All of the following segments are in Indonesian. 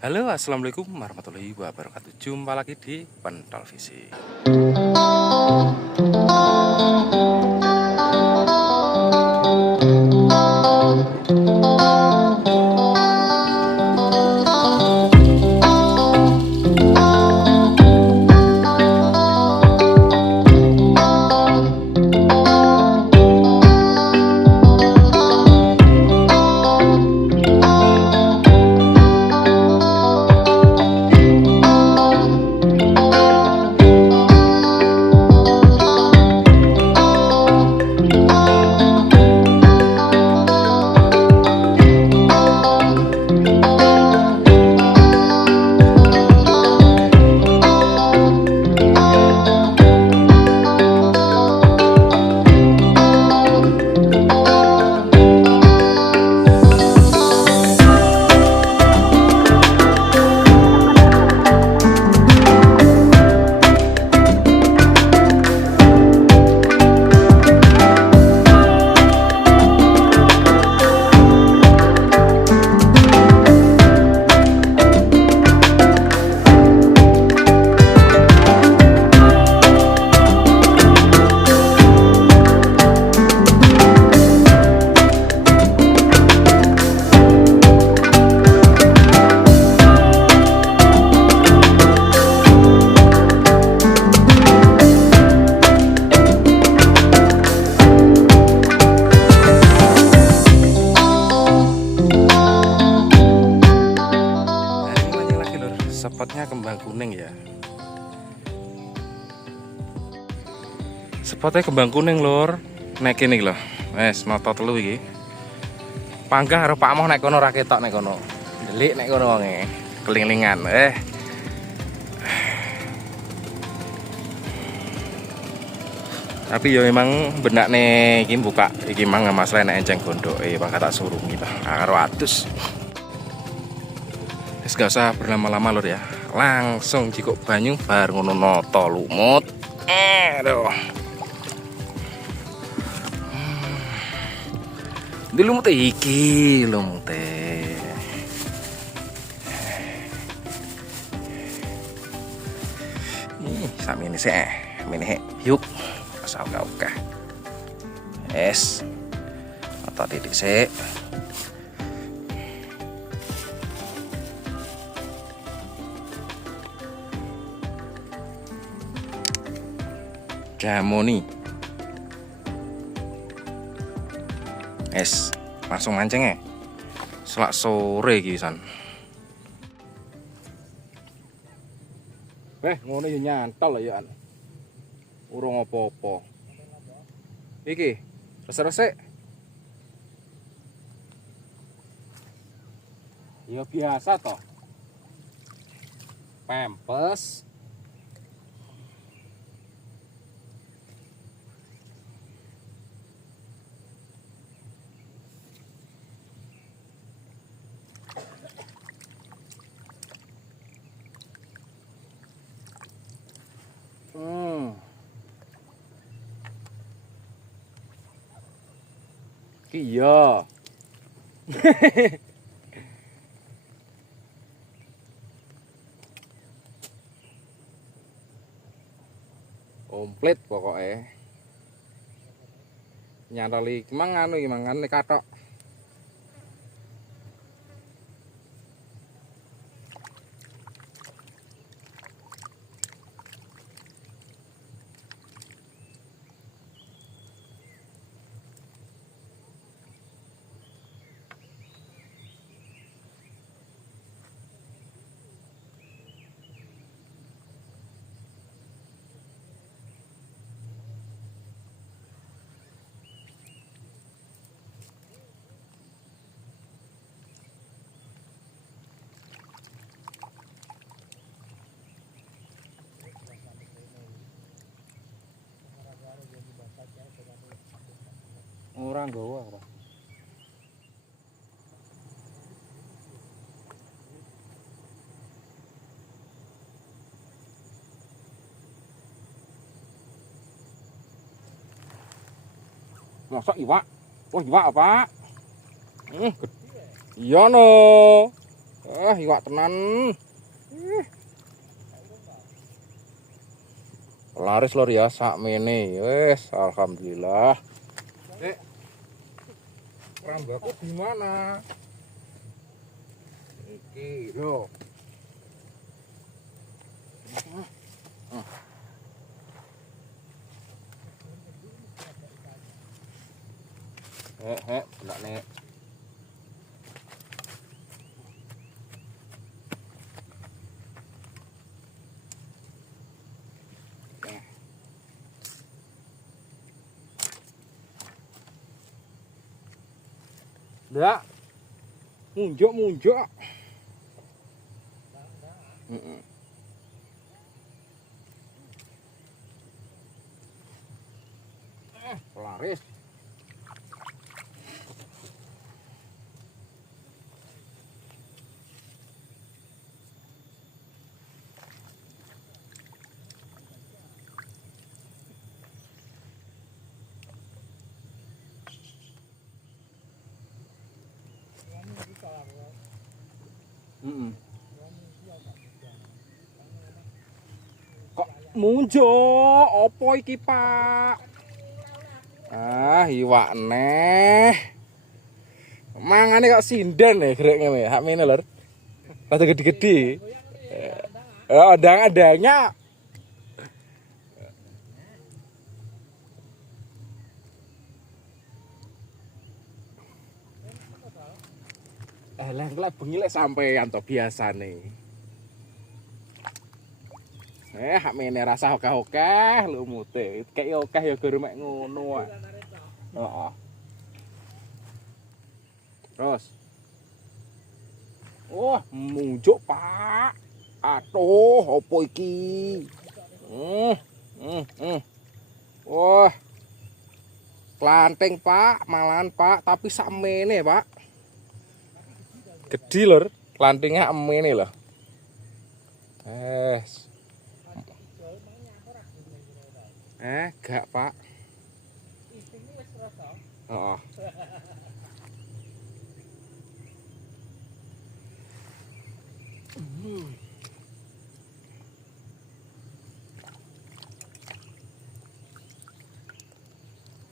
Halo, assalamualaikum warahmatullahi wabarakatuh. Jumpa lagi di Pentol Fishing. Spotnya kembang kuning ya. Spotnya kembang kuning lur. Nek kene lho. Wes noto telu iki. Panggah karo Pak Moh nek kono ra ketok nek kono. Delik nek kono wonge. Kelinglingan. Tapi ya memang benakne iki buka iki mang masalah nek enceng gondoke maka tak suruh gitu. Karo atus. Gak usah berlama-lama lur ya, langsung jikuk banyu bar ngono noto lumut. Aduh. Di lumut iki lumut. Sami ini sih, mini yuk, asal oke. Es, atau titik sih. Jamoni es langsung mancing ya selak sore gisan ngono ya nyantol ya urung apa-apa iki resik-resik ya biasa toh pempes. Iya. Komplit pokoknya. Nyantoli emang anu katok. Ora nggawa ora. Masa iwak? Oh, iwak apa? Iya no. Iwak tenan. Laris lor ya sakmene. Wes, alhamdulillah. Rambaku di mana? Iki lho. Benak nek. Ndak. Munjuk. Polaris. Kok munjuk apa iki, Pak? Iwak neh. Mangane kok sinden ya grek ngene, hak mene lur. Rada gede-gede. Adang-adangnya. Lah kelek bengi lek sampeyan to biasane. Hak mene rasa okeh-okeh lumute. Kek okeh ya guru mek ngono wae. Heeh. Terus. Munjuk, Pak. Aduh, apa iki? Klanting, Pak, malahan, Pak, tapi sakmene, Pak. Gede lur, klantingnya emene lho. Gak, Pak. Heeh.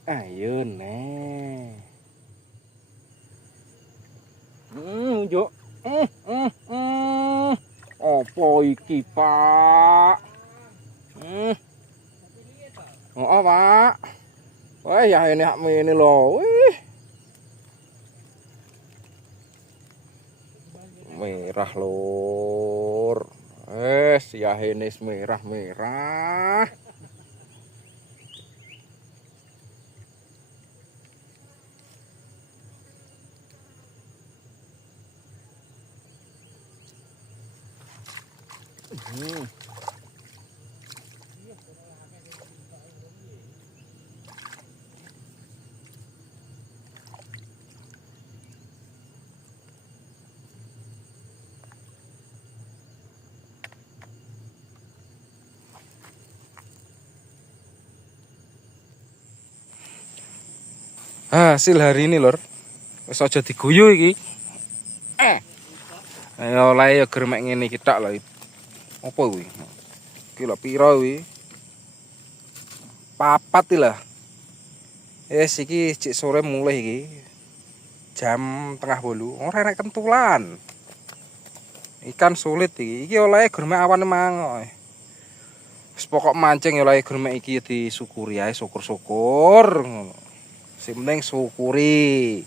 Ayo neh. Njuk. Apa iki, Pak? Pak. Wah, ya ini hak mene lho. Wih. Merah lur. Ya ini merah-merah. Hasil hari ini lur. Wis aja diguyu iki. Ayo oleh ya gremek ngene iki tok lho. Apa kuwi? Iki lho pira kuwi? 4 iki lah. Iki cik sore mulai iki. Jam tengah 8. Ora enek kentulan. Ikan sulit iki. Iki oleh gremek awan mang. Wis pokok mancing ya oleh gremek iki disyukuri ae, syukur-syukur ngono. Sing penting syukuri.